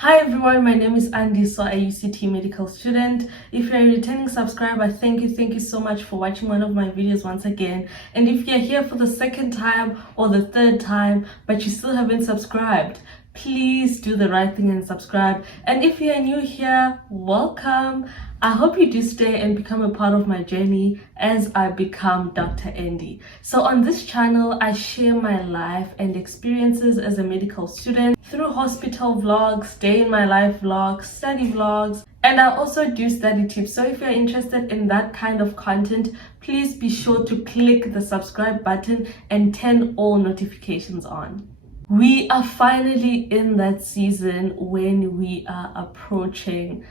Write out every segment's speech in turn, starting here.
Hi everyone, my name is Andy, so a UCT medical student. If you're a returning subscriber, thank you so much for watching one of my videos once again. And if you're here for the second time or the third time, but you still haven't subscribed, please do the right thing and subscribe. And if you're new here, welcome. I hope you do stay and become a part of my journey as I become Dr. Andy. So on this channel, I share my life and experiences as a medical student through hospital vlogs, day in my life vlogs, study vlogs, and I also do study tips. So if you're interested in that kind of content, please be sure to click the subscribe button and turn all notifications on. We are finally in that season when we are approaching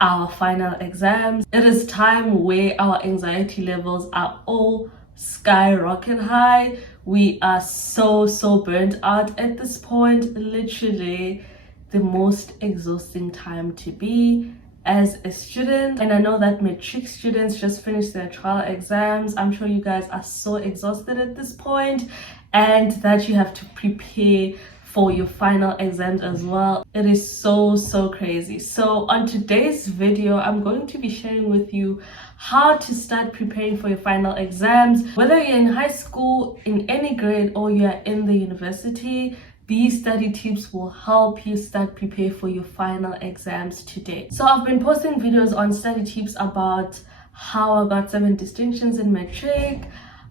our final exams. It is time where our anxiety levels are all skyrocket high. We are so burnt out at this point. Literally the most exhausting time to be as a student. And I know that matric students just finished their trial exams. I'm sure you guys are so exhausted at this point, and that you have to prepare for your final exams as well. It is so crazy. So on today's video, I'm going to be sharing with you how to start preparing for your final exams. Whether you're in high school, in any grade, or you're in the university, these study tips will help you start prepare for your final exams today. So I've been posting videos on study tips about how I got 7 distinctions in matric,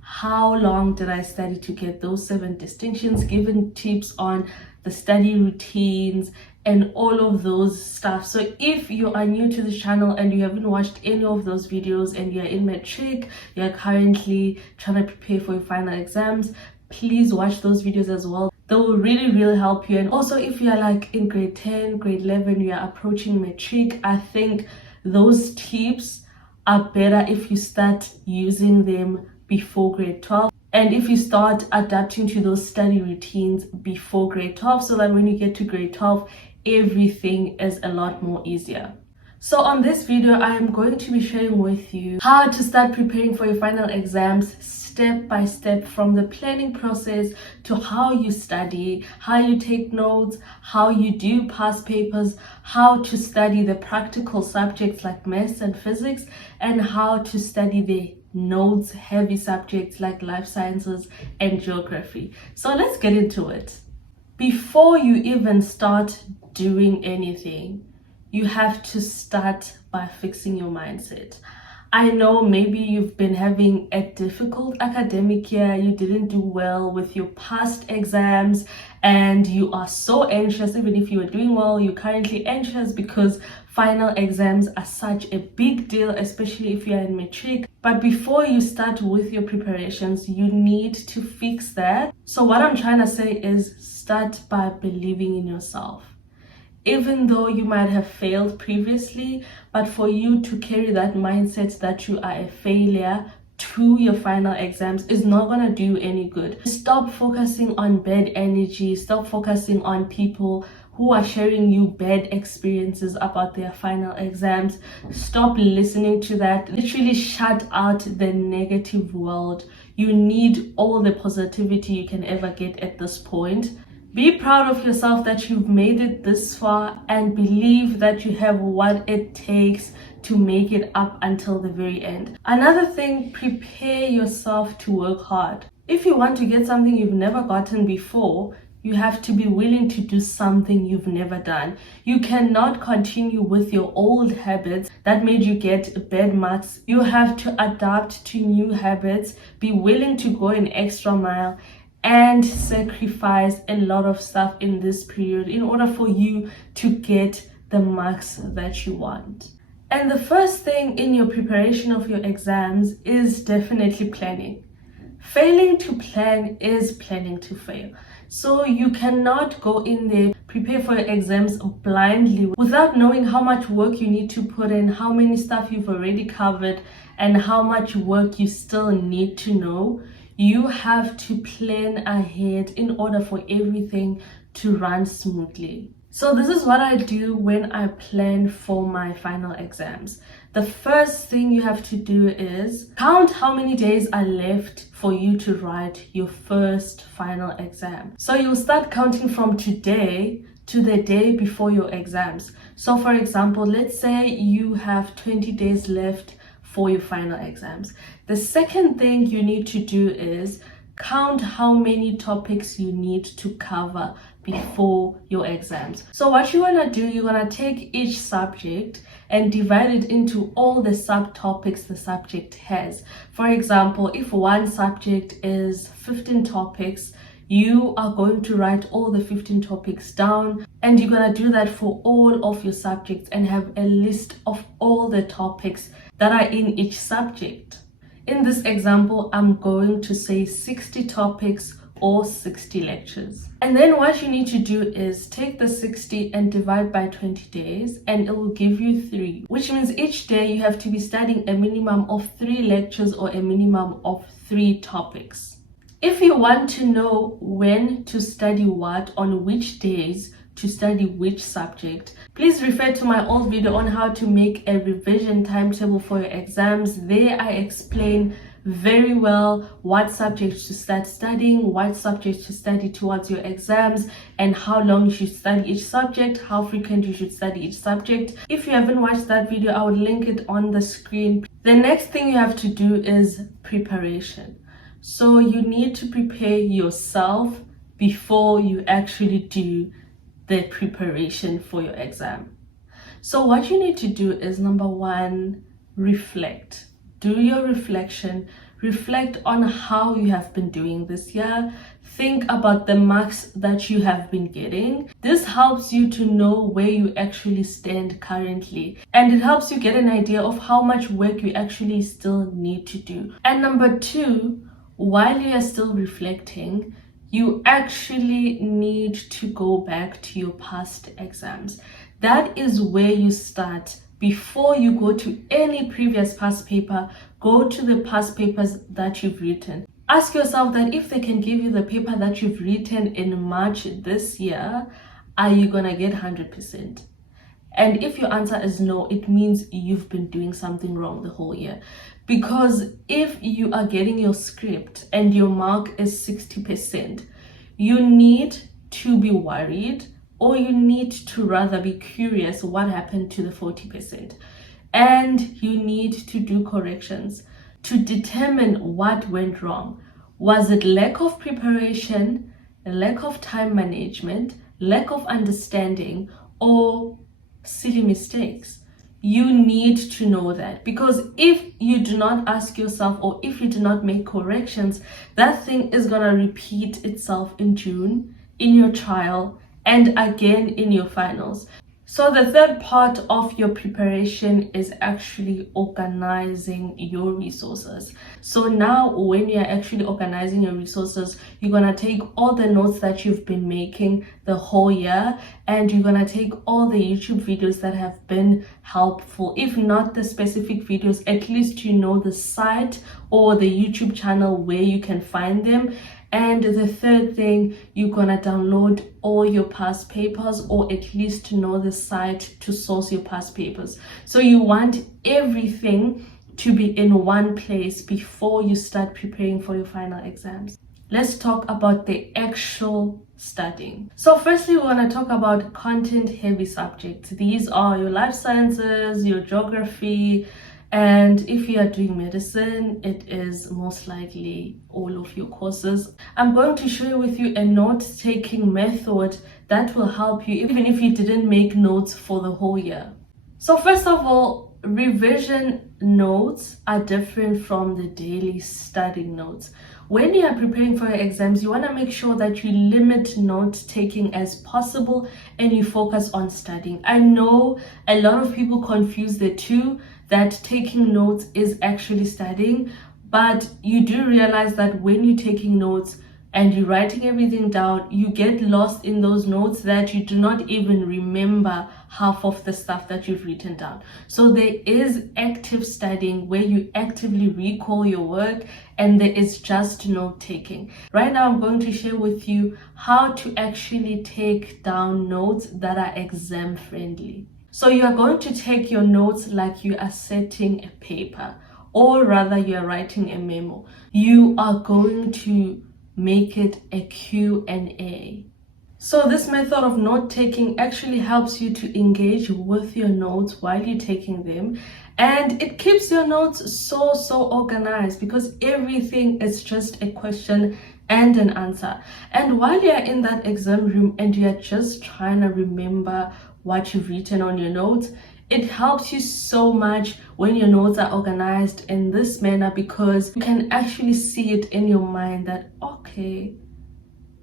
how long did I study to get those 7 distinctions, given tips on the study routines and all of those stuff. So if you are new to this channel and you haven't watched any of those videos and you're in matric, you're currently trying to prepare for your final exams, please watch those videos as well. They will really help you. And also if you're like in grade 10, grade 11, you are approaching matric, I think those tips are better if you start using them before grade 12, and if you start adapting to those study routines before grade 12, so that when you get to grade 12 everything is a lot more easier. So on this video, I am going to be sharing with you how to start preparing for your final exams step by step, from the planning process to how you study, how you take notes, how you do past papers, how to study the practical subjects like maths and physics, and how to study the notes heavy subjects like life sciences and geography. So let's get into it. Before you even start doing anything, you have to start by fixing your mindset. I know maybe you've been having a difficult academic year, you didn't do well with your past exams, and you are so anxious. Even if you are doing well, you're currently anxious because final exams are such a big deal, especially if you're in matric. But before you start with your preparations, you need to fix that. So what I'm trying to say is start by believing in yourself. Even though you might have failed previously, but for you to carry that mindset that you are a failure to your final exams is not going to do any good. Stop focusing on bad energy. Stop focusing on people who are sharing you bad experiences about their final exams. Stop listening to that. Literally shut out the negative world. You need all the positivity you can ever get at this point. Be proud of yourself that you've made it this far, and believe that you have what it takes to make it up until the very end. Another thing, prepare yourself to work hard. If you want to get something you've never gotten before, you have to be willing to do something you've never done. You cannot continue with your old habits that made you get bad marks. You have to adapt to new habits, be willing to go an extra mile, and sacrifice a lot of stuff in this period in order for you to get the marks that you want. And the first thing in your preparation of your exams is definitely planning. Failing to plan is planning to fail. So you cannot go in there, prepare for your exams blindly without knowing how much work you need to put in, how many stuff you've already covered, and how much work you still need to know. You have to plan ahead in order for everything to run smoothly. So this is what I do when I plan for my final exams. The first thing you have to do is count how many days are left for you to write your first final exam. So you'll start counting from today to the day before your exams. So for example, let's say you have 20 days left for your final exams. The second thing you need to do is count how many topics you need to cover before your exams. So what you want to do, you want to take each subject and divide it into all the subtopics the subject has. For example, if one subject is 15 topics, you are going to write all the 15 topics down, and you're going to do that for all of your subjects and have a list of all the topics that are in each subject. In this example, I'm going to say 60 topics or 60 lectures. And then what you need to do is take the 60 and divide by 20 days, and it will give you 3, which means each day you have to be studying a minimum of 3 lectures or a minimum of 3 topics. If you want to know when to study what on which days to study which subject, please refer to my old video on how to make a revision timetable for your exams. There I explain very well what subjects to start studying, what subjects to study towards your exams, and how long you should study each subject, how frequent you should study each subject. If you haven't watched that video, I will link it on the screen. The next thing you have to do is preparation. So you need to prepare yourself before you actually do the preparation for your exam. So what you need to do is, number 1, reflect. Do your reflection. Reflect on how you have been doing this year. Think about the marks that you have been getting. This helps you to know where you actually stand currently, and it helps you get an idea of how much work you actually still need to do. And number 2, while you are still reflecting, you actually need to go back to your past exams. That is where you start. Before you go to any previous past paper, go to the past papers that you've written. Ask yourself that if they can give you the paper that you've written in March this year, are you gonna get 100%? And if your answer is no, it means you've been doing something wrong the whole year. Because if you are getting your script and your mark is 60%, you need to be worried, or you need to rather be curious what happened to the 40%. And you need to do corrections to determine what went wrong. Was it lack of preparation, lack of time management, lack of understanding, or silly mistakes? You need to know that, because if you do not ask yourself, or if you do not make corrections, that thing is gonna repeat itself in June, in your trial, and again in your finals. So the third part of your preparation is actually organizing your resources. So now when you're actually organizing your resources, you're going to take all the notes that you've been making the whole year, and you're going to take all the YouTube videos that have been helpful. If not the specific videos, at least you know the site or the YouTube channel where you can find them. And the third thing, you're gonna download all your past papers, or at least to know the site to source your past papers. So you want everything to be in one place before you start preparing for your final exams. Let's talk about the actual studying. So firstly, we want to talk about content heavy subjects. These are your life sciences, your geography, and if you are doing medicine, it is most likely all of your courses. I'm going to share with you a note-taking method that will help you even if you didn't make notes for the whole year. So first of all, revision notes are different from the daily studying notes. When you are preparing for your exams, you want to make sure that you limit note-taking as possible and you focus on studying. I know a lot of people confuse the two, that taking notes is actually studying, but you do realize that when you're taking notes and you're writing everything down, you get lost in those notes that you do not even remember half of the stuff that you've written down. So there is active studying where you actively recall your work, and there is just note taking. Right now I'm going to share with you how to actually take down notes that are exam friendly. So you are going to take your notes like you are setting a paper, or rather you are writing a memo. You are going to make it a Q&A. So this method of note taking actually helps you to engage with your notes while you're taking them, and it keeps your notes so organized because everything is just a question and an answer. And while you're in that exam room and you're just trying to remember what you've written on your notes, it helps you so much when your notes are organized in this manner, because you can actually see it in your mind that, okay,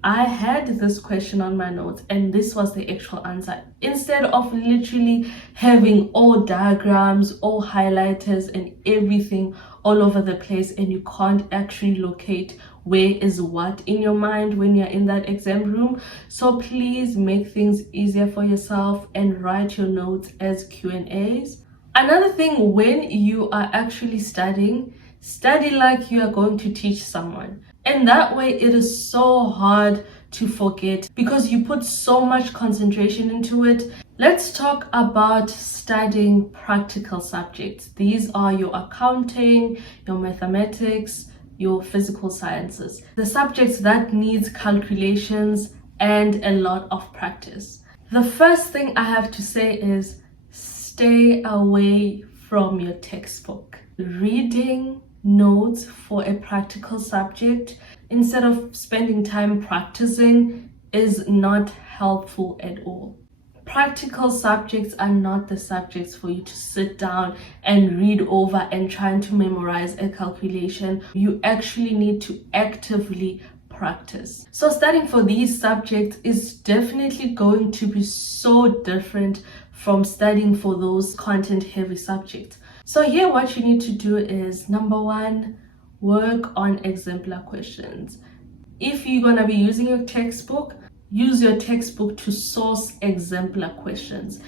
I had this question on my notes and this was the actual answer, instead of literally having all diagrams, all highlighters and everything all over the place, and you can't actually locate where is what in your mind when you're in that exam room. So please make things easier for yourself and write your notes as Q&As. Another thing, when you are actually studying, study like you are going to teach someone. And that way it is so hard to forget because you put so much concentration into it. Let's talk about studying practical subjects. These are your accounting, your mathematics, your physical sciences. The subjects that needs calculations and a lot of practice. The first thing I have to say is stay away from your textbook. Reading notes for a practical subject instead of spending time practicing is not helpful at all. Practical subjects are not the subjects for you to sit down and read over and trying to memorize a calculation. You actually need to actively practice. So studying for these subjects is definitely going to be so different from studying for those content heavy subjects. So here what you need to do is, number one, work on exemplar questions. If you're going to be using your textbook, use your textbook to source exemplar questions.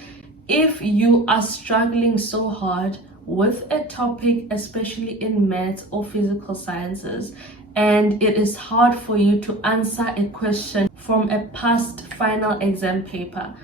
If you are struggling so hard with a topic, especially in maths or physical sciences, and it is hard for you to answer a question from a past final exam paper,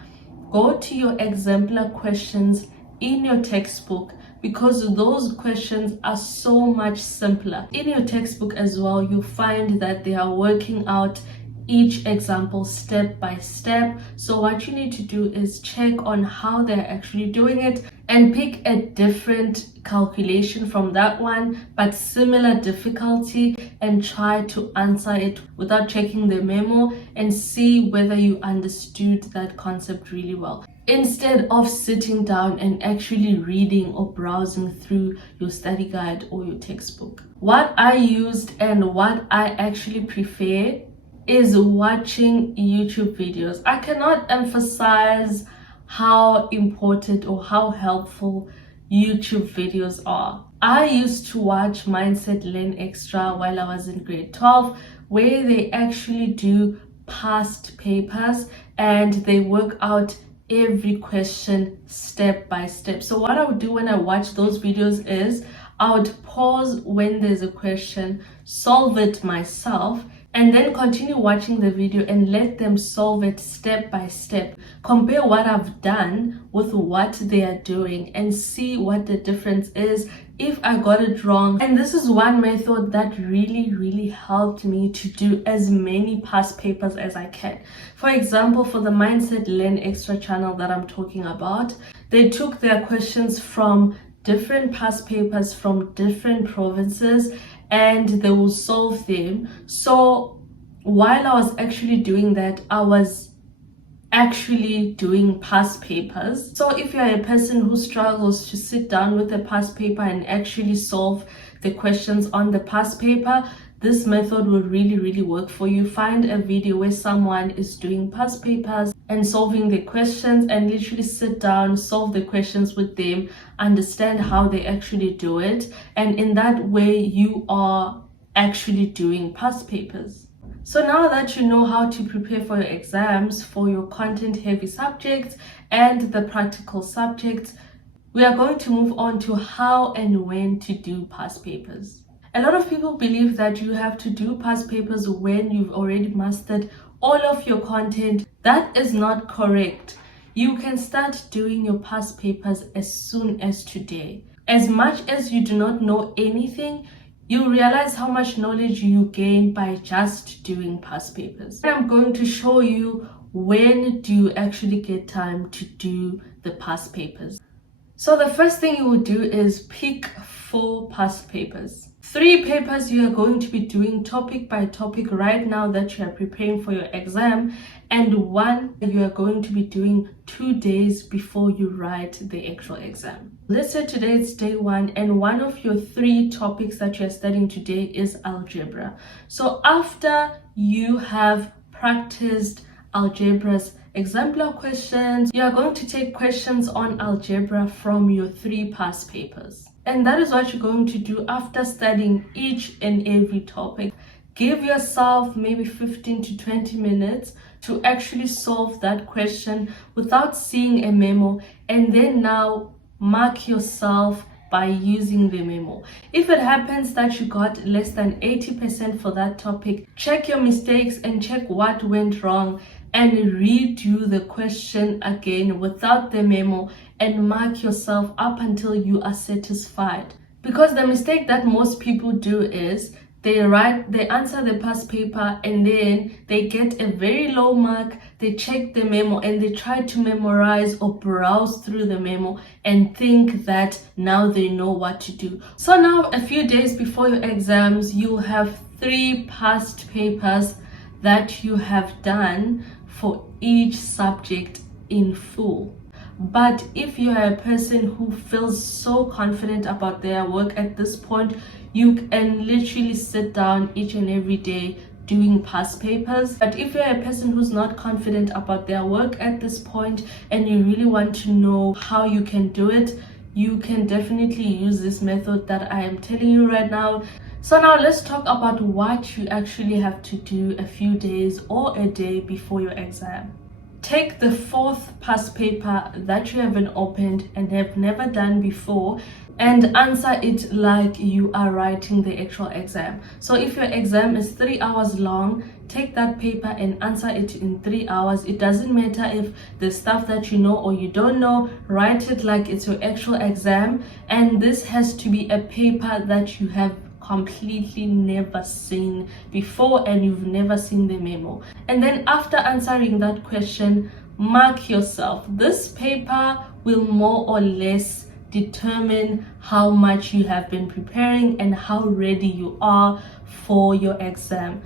go to your exemplar questions in your textbook, because those questions are so much simpler. In your textbook as well, you find that they are working out each example step by step. So what you need to do is check on how they're actually doing it and pick a different calculation from that one, but similar difficulty, and try to answer it without checking the memo and see whether you understood that concept really well, instead of sitting down and actually reading or browsing through your study guide or your textbook. What I used and what I actually prefer is watching YouTube videos. I cannot emphasize how important or how helpful YouTube videos are. I used to watch Mindset Learn Extra while I was in grade 12, where they actually do past papers and they work out every question step by step. So what I would do when I watch those videos is I would pause when there's a question, solve it myself, and then continue watching the video and let them solve it step by step. Compare what I've done with what they are doing and see what the difference is if I got it wrong. And this is one method that really helped me to do as many past papers as I can. For example, for the Mindset Learn Extra channel that I'm talking about, they took their questions from different past papers from different provinces and they will solve them. So while I was actually doing that, I was actually doing past papers. So if you're a person who struggles to sit down with a past paper and actually solve the questions on the past paper, this method will really work for you. Find a video where someone is doing past papers and solving the questions, and literally sit down, solve the questions with them, understand how they actually do it, and in that way you are actually doing past papers. So now that you know how to prepare for your exams, for your content heavy subjects and the practical subjects, we are going to move on to how and when to do past papers. A lot of people believe that you have to do past papers when you've already mastered all of your content. That is not correct. You can start doing your past papers as soon as today. As much as you do not know anything, you realize how much knowledge you gain by just doing past papers. I'm going to show you when do you actually get time to do the past papers? So the first thing you will do is pick 4 past papers. 3 papers you are going to be doing topic by topic right now that you are preparing for your exam, and 1 you are going to be doing 2 days before you write the actual exam. Let's say today it's day 1 and one of your 3 topics that you are studying today is algebra. So after you have practiced algebra's exemplar questions, you are going to take questions on algebra from your 3 past papers. And that is what you're going to do after studying each and every topic. Give yourself maybe 15 to 20 minutes to actually solve that question without seeing a memo, and then now mark yourself by using the memo. If it happens that you got less than 80% for that topic, check your mistakes and check what went wrong and redo the question again without the memo and mark yourself up until you are satisfied. Because the mistake that most people do is they answer the past paper and then they get a very low mark, they check the memo and they try to memorize or browse through the memo and think that now they know what to do. So now a few days before your exams, you'll have 3 past papers that you have done for each subject in full. But if you are a person who feels so confident about their work at this point, you can literally sit down each and every day doing past papers. But if you're a person who's not confident about their work at this point and you really want to know how you can do it, you can definitely use this method that I am telling you right now. So now let's talk about what you actually have to do a few days or a day before your exam. Take the 4th past paper that you haven't opened and have never done before and answer it like you are writing the actual exam. So if your exam is 3 hours long, take that paper and answer it in 3 hours. It doesn't matter if the stuff that you know or you don't know, write it like it's your actual exam. And this has to be a paper that you have completely never seen before and you've never seen the memo. And then after answering that question, mark yourself. This paper will more or less determine how much you have been preparing and how ready you are for your exam.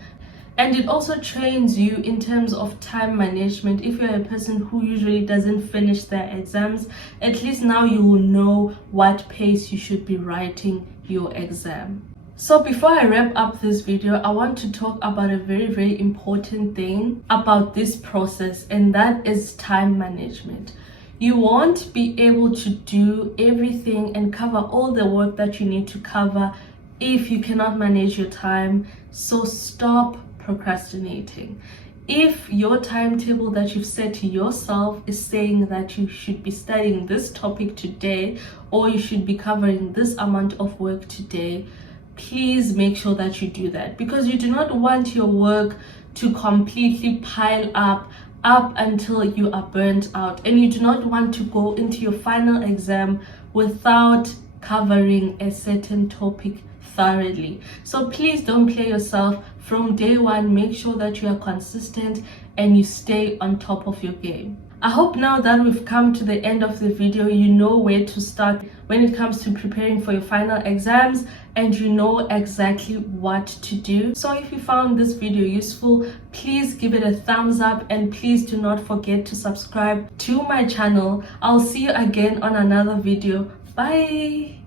And it also trains you in terms of time management. If you're a person who usually doesn't finish their exams, at least now you will know what pace you should be writing your exam. So before I wrap up this video, I want to talk about a very important thing about this process, and that is time management. You won't be able to do everything and cover all the work that you need to cover if you cannot manage your time. So stop procrastinating. If your timetable that you've set to yourself is saying that you should be studying this topic today or you should be covering this amount of work today, please make sure that you do that, because you do not want your work to completely pile up until you are burnt out, and you do not want to go into your final exam without covering a certain topic thoroughly. So please don't play yourself. From day 1, make sure that you are consistent and you stay on top of your game. I hope now that we've come to the end of the video, you know where to start when it comes to preparing for your final exams and you know exactly what to do. So if you found this video useful, please give it a thumbs up and please do not forget to subscribe to my channel. I'll see you again on another video. Bye.